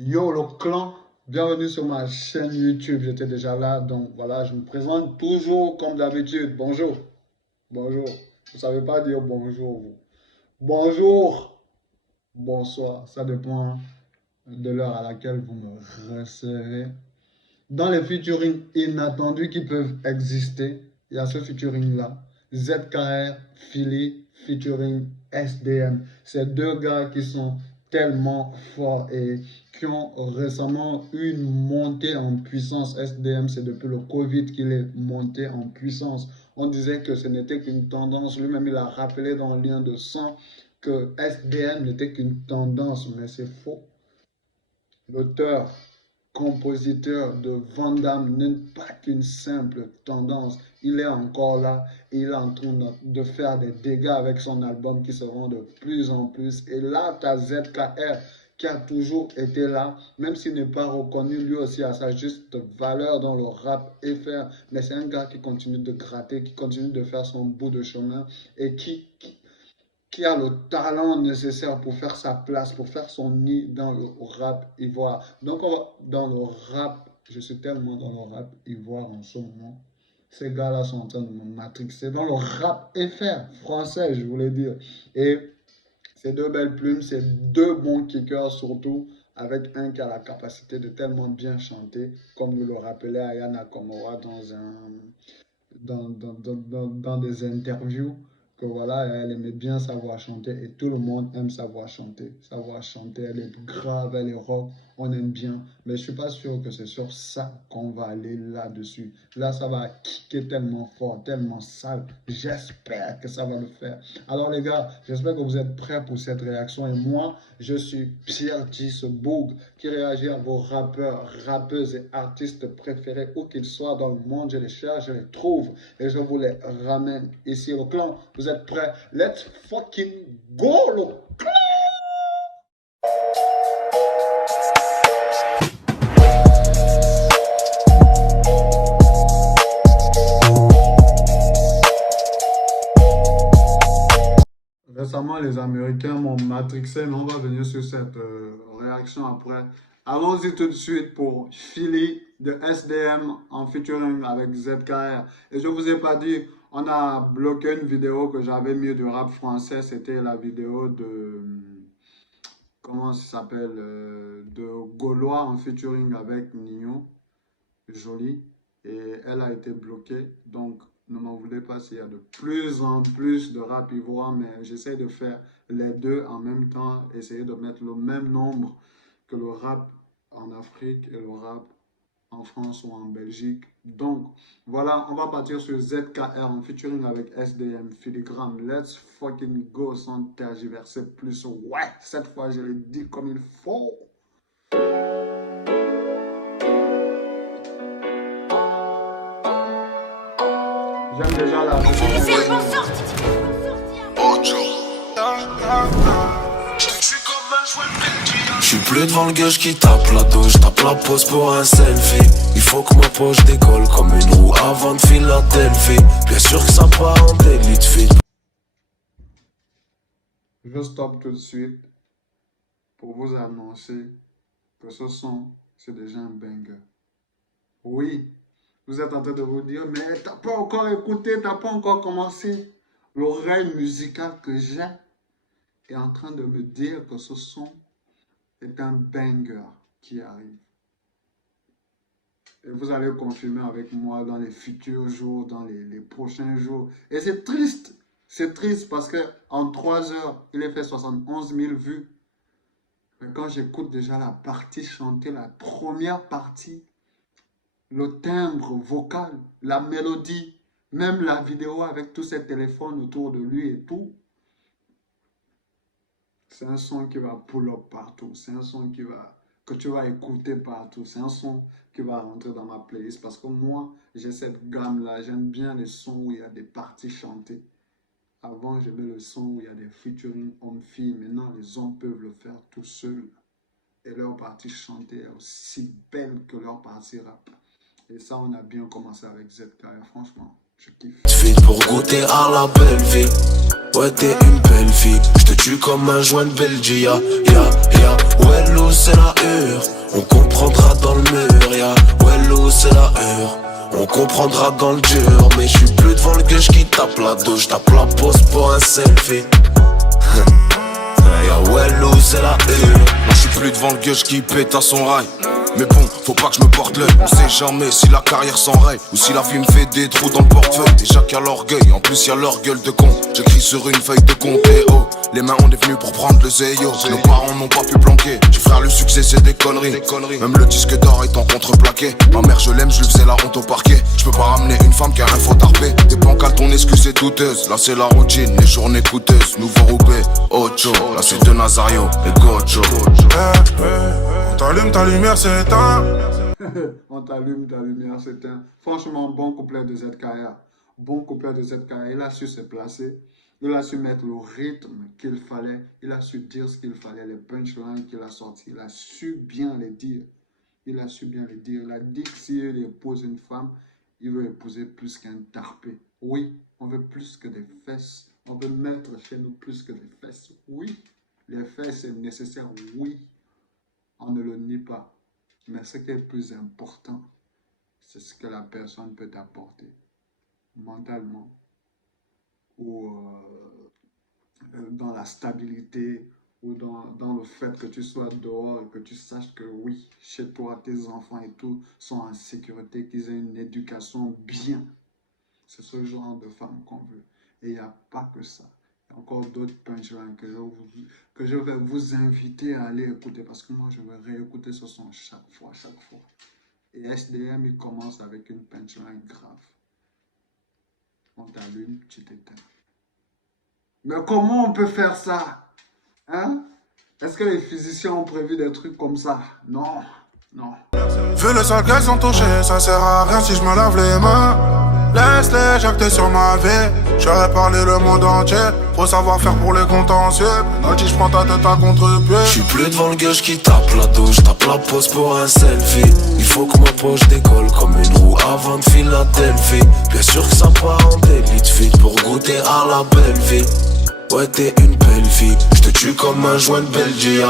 Yo le clan, bienvenue sur ma chaîne YouTube, j'étais déjà là, donc voilà, je me présente toujours comme d'habitude. Bonjour, bonjour, vous savez pas dire bonjour vous. Bonjour, bonsoir, ça dépend de l'heure à laquelle vous me recevez. Dans les featuring inattendus qui peuvent exister, il y a ce featuring là, ZKR, Philly, featuring SDM. Ces deux gars qui sont tellement forts et qui ont récemment eu une montée en puissance. SDM, c'est depuis le Covid qu'il est monté en puissance. On disait que ce n'était qu'une tendance. Lui-même, il a rappelé dans le lien de sang que SDM n'était qu'une tendance, mais c'est faux. L'auteur, compositeur de Van Damme n'est pas qu'une simple tendance. Il est encore là et il est en train de faire des dégâts avec son album qui se vend de plus en plus. Et là, tu as ZKR qui a toujours été là, même s'il n'est pas reconnu lui aussi à sa juste valeur dans le rap FR. Mais c'est un gars qui continue de gratter, qui continue de faire son bout de chemin et qui a le talent nécessaire pour faire sa place, pour faire son nid dans le rap ivoire. Donc, dans le rap, je suis tellement dans le rap ivoire en ce moment. Ces gars-là sont en train de me matrixer dans le rap FR français, je voulais dire. Et ces deux belles plumes, c'est deux bons kickers surtout, avec un qui a la capacité de tellement bien chanter, comme nous le rappelait Ayana Komora dans des interviews, que voilà, elle aimait bien savoir chanter et tout le monde aime savoir chanter. Savoir chanter, elle est grave, elle est rock, on aime bien. Mais je ne suis pas sûr que c'est sur ça qu'on va aller là-dessus. Là, ça va kicker tellement fort, tellement sale. J'espère que ça va le faire. Alors les gars, j'espère que vous êtes prêts pour cette réaction. Et moi, je suis Pierre Boug qui réagit à vos rappeurs, rappeuses et artistes préférés où qu'ils soient dans le monde. Je les cherche, je les trouve et je vous les ramène ici au clan. Vous êtes prêts? Let's fucking go, le clan! Récemment, les Américains m'ont matrixé, mais on va venir sur cette réaction après. Allons-y tout de suite pour Philly de SDM en featuring avec ZKR. Et je vous ai pas dit, on a bloqué une vidéo que j'avais mis de rap français. C'était la vidéo de, comment ça s'appelle, de Gaulois en featuring avec Nino, Jolie. Et elle a été bloquée, donc ne m'en voulez pas s'il y a de plus en plus de rap ivoire, mais j'essaie de faire les deux en même temps, essayer de mettre le même nombre que le rap en Afrique et le rap en France ou en Belgique. Donc voilà, on va partir sur ZKR en featuring avec SDM Filigrane. Let's fucking go sans tergiverser plus. Ouais, cette fois je l'ai dit comme il faut. J'aime déjà la Je suis plus devant le gars qui tape la douche, je tape la pose pour un selfie. Il faut que ma poche décolle comme une roue avant de Philadelphie. Bien sûr que ça part en délit de fit. Je stoppe tout de suite pour vous annoncer que ce son, c'est déjà un banger. Oui, vous êtes en train de vous dire, mais t'as pas encore écouté, t'as pas encore commencé. L'oreille musicale que j'ai est en train de me dire que ce son est un banger qui arrive. Et vous allez confirmer avec moi dans les futurs jours, dans les prochains jours. Et c'est triste parce qu'en 3 heures, il a fait 71 000 vues. Mais quand j'écoute déjà la partie chantée, la première partie, le timbre vocal, la mélodie, même la vidéo avec tous ces téléphones autour de lui et tout, c'est un son qui va pull up partout, c'est un son que tu vas écouter partout, c'est un son qui va rentrer dans ma playlist parce que moi, j'ai cette gamme-là, j'aime bien les sons où il y a des parties chantées. Avant, j'aimais le son où il y a des featuring hommes-filles, maintenant les hommes peuvent le faire tout seuls et leur partie chantée est aussi belle que leur partie rap. Et ça, on a bien commencé avec ZKR, franchement, je kiffe. Vite pour goûter à la belle vie. Ouais, t'es une belle fille. Je te tue comme un joint de Belgia. Ya, ya, ouais, l'eau, c'est la hure. comprendra dans le dur. Mais je suis plus devant le gueule qui tape la douche, tape la pause pour un selfie. Y'a Wello, c'est la une. Moi je suis plus devant le gueule qui pète à son rail. Mais bon, faut pas que je me porte l'œil. On sait jamais si la carrière s'enraye ou si la vie me fait des trous dans le portefeuille. Déjà qu'il y a l'orgueil, en plus y a leur gueule de con. J'écris sur une feuille de compte et oh, les mains on est venus pour prendre le zéyo. Nos parents n'ont pas pu planquer. J'ai frère, le succès c'est des conneries. Même le disque d'or étant contreplaqué. Ma mère je l'aime, je lui faisais la honte au parquet. Je peux pas ramener une femme qui a un faux tarpé. Des pancales, ton excuse est douteuse. Là c'est la routine, les journées coûteuses. Nouveau Roubaix, Ocho. Là c'est de Nazario et Gocho. On t'allume, ta lumière s'éteint. On t'allume, ta lumière s'éteint. Franchement, bon couplet de ZKR. Bon couplet de ZKR. Il a su se placer. Il a su mettre le rythme qu'il fallait. Il a su dire ce qu'il fallait. Les punchlines qu'il a sortis. Il a su bien les dire. Il a su bien les dire. Il a dit que s'il épouse une femme, il veut épouser plus qu'un tarpé. Oui, on veut plus que des fesses. On veut mettre chez nous plus que des fesses. Oui, les fesses c'est nécessaire. Oui, on ne le nie pas. Mais ce qui est le plus important, c'est ce que la personne peut t'apporter mentalement ou dans la stabilité ou dans le fait que tu sois dehors et que tu saches que oui, chez toi, tes enfants et tout sont en sécurité, qu'ils aient une éducation bien. C'est ce genre de femme qu'on veut. Et il n'y a pas que ça. Il y a encore d'autres punchlines que je vais vous inviter à aller écouter parce que moi, je vais réécouter ce son chaque fois. Et SDM, il commence avec une punchline grave. On t'allume, tu t'éteins. Mais comment on peut faire ça? Hein? Est-ce que les physiciens ont prévu des trucs comme ça? Non, non. Vu le sale qu'elles ont touché, ça sert à rien si je me lave les mains. Laisse-les jacter sur ma vie. J'aurais parlé le monde entier. Faut savoir faire pour les contentieux. Penalty, je prends ta tête à contre-pied. J'suis plus devant le gueule qui tape la douche, tape la pause pour un selfie. Il faut que ma poche décolle comme une roue avant de Philadelphie. Bien sûr que ça part en délit de fuite pour goûter à la belle vie. Ouais, t'es une belle fille, j'te tue comme un joint de Belgique.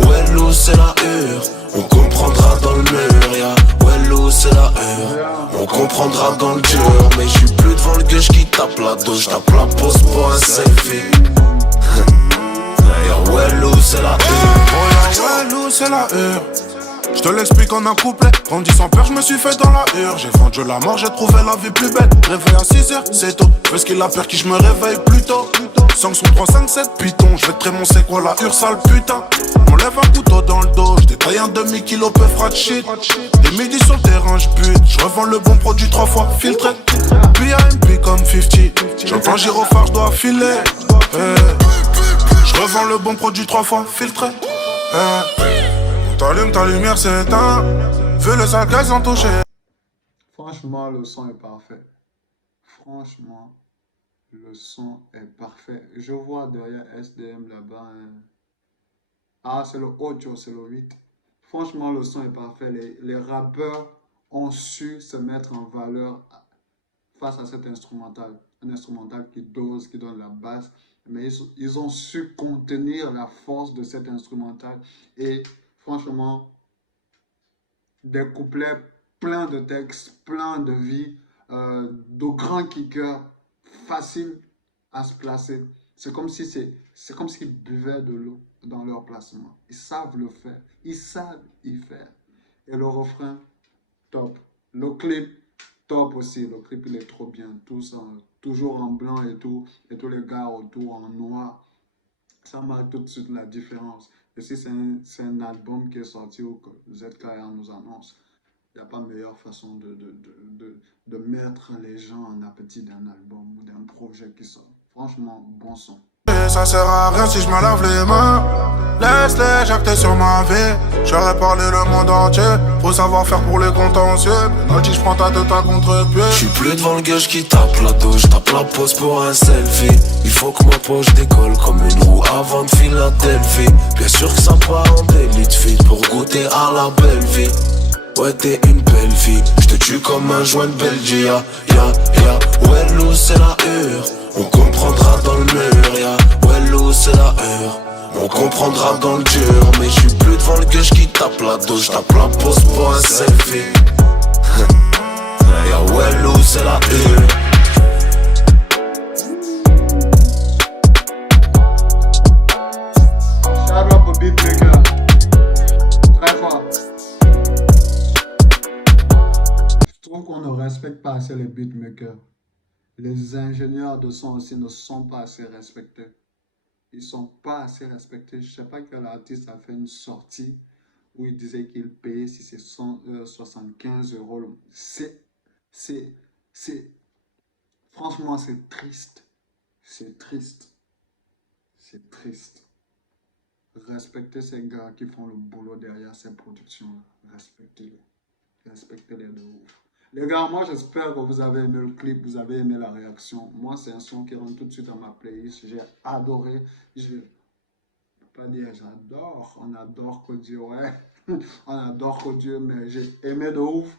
Wello, c'est la hure, on comprendra dans le mur. Wello, c'est la hure, on comprendra dans le dur. Mais j'suis plus devant le gueule qui tape la douche, tape la pause pour un selfie. Wello, c'est la hure. Wello, c'est la hure. Je te l'explique en un couplet. Grandi sans peur, je me suis fait dans la hure. J'ai vendu la mort, j'ai trouvé la vie plus belle. Réveil à 6h, c'est tôt. Parce qu'il a peur qui je me réveille plus tôt. Sanction 3, 5, 7, python. Je vais te trémon, c'est quoi la hure, sale putain. On lève un couteau dans le dos. Je détaille un demi-kilo, peu frat shit. Des midis sur le terrain, je bute. Je revends le bon produit 3 fois filtré. BMP comme 50. J'entends gyrophare, je dois filer. Je revends le bon produit 3 fois filtré. T'allumes, ta lumière s'éteint. Vu le sale qu'elles ont touché. Franchement, le son est parfait. Franchement, le son est parfait. Je vois derrière SDM là-bas. Ah, c'est le 8, c'est le 8. Franchement, le son est parfait. Les rappeurs ont su se mettre en valeur face à cet instrumental. Un instrumental qui dose, qui donne la basse. Mais ils ont su contenir la force de cet instrumental. Et franchement, des couplets pleins de textes, pleins de vie, de grands kickers, faciles à se placer. C'est comme s'ils buvaient de l'eau dans leur placement. Ils savent le faire, ils savent y faire. Et le refrain, top. Le clip, top aussi. Le clip, il est trop bien. Tous, toujours en blanc et tout. Et tous les gars autour en noir. Ça marque tout de suite la différence. Et si c'est un album qui est sorti ou que ZKR nous annonce, il n'y a pas meilleure façon de mettre les gens en appétit d'un album ou d'un projet qui sort. Franchement, bon son. Ça sert à rien si je me lave les mains. Laisse-les jacter sur ma vie. J'aurais parlé le monde entier. Faut savoir faire pour les contentieux. Penalty, je prends ta tête à contre-pied. J'suis plus devant le gueule qui tape la douche, tape la pause pour un selfie. Il faut que ma poche décolle comme une roue avant de Philadelphie. Bien sûr que ça part en délit de fuite pour goûter à la belle vie. Ouais, t'es une belle fille, j'te tue comme un joint de Belgique. Wello, c'est la hure, on comprendra dans le mur. Wello, c'est la hure, on comprendra dans le dur. Mais j'suis plus devant le gueule qui tape la douche, tape la pause pour un selfie. c'est la une. Shout out au beatmaker. Très fort. Je trouve qu'on ne respecte pas assez les beatmakers. Les ingénieurs de son aussi ne sont pas assez respectés. Ils ne sont pas assez respectés. Je ne sais pas quel artiste a fait une sortie où il disait qu'il payait si c'est 75 euros. C'est, franchement, c'est triste. C'est triste. C'est triste. Respectez ces gars qui font le boulot derrière ces productions-là. Respectez-les. Respectez-les de ouf. Les gars, moi j'espère que vous avez aimé le clip, vous avez aimé la réaction. Moi, c'est un son qui rentre tout de suite dans ma playlist. J'ai adoré. Je ne peux pas dire j'adore. On adore Dieu, ouais. On adore Dieu, mais j'ai aimé de ouf.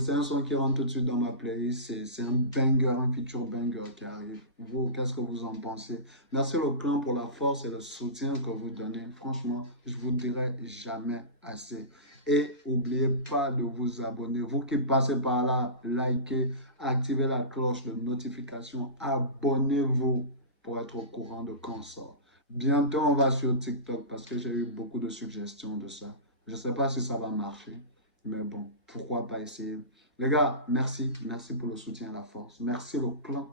C'est un son qui rentre tout de suite dans ma playlist. C'est un banger, un future banger qui arrive. Vous, qu'est-ce que vous en pensez? Merci le clan pour la force et le soutien que vous donnez. Franchement, je vous dirai jamais assez. Et n'oubliez pas de vous abonner. Vous qui passez par là, likez, activez la cloche de notification. Abonnez-vous pour être au courant de quand on sort. Bientôt, on va sur TikTok parce que j'ai eu beaucoup de suggestions de ça. Je ne sais pas si ça va marcher, mais bon, pourquoi pas essayer. Les gars, merci. Merci pour le soutien et la force. Merci le clan.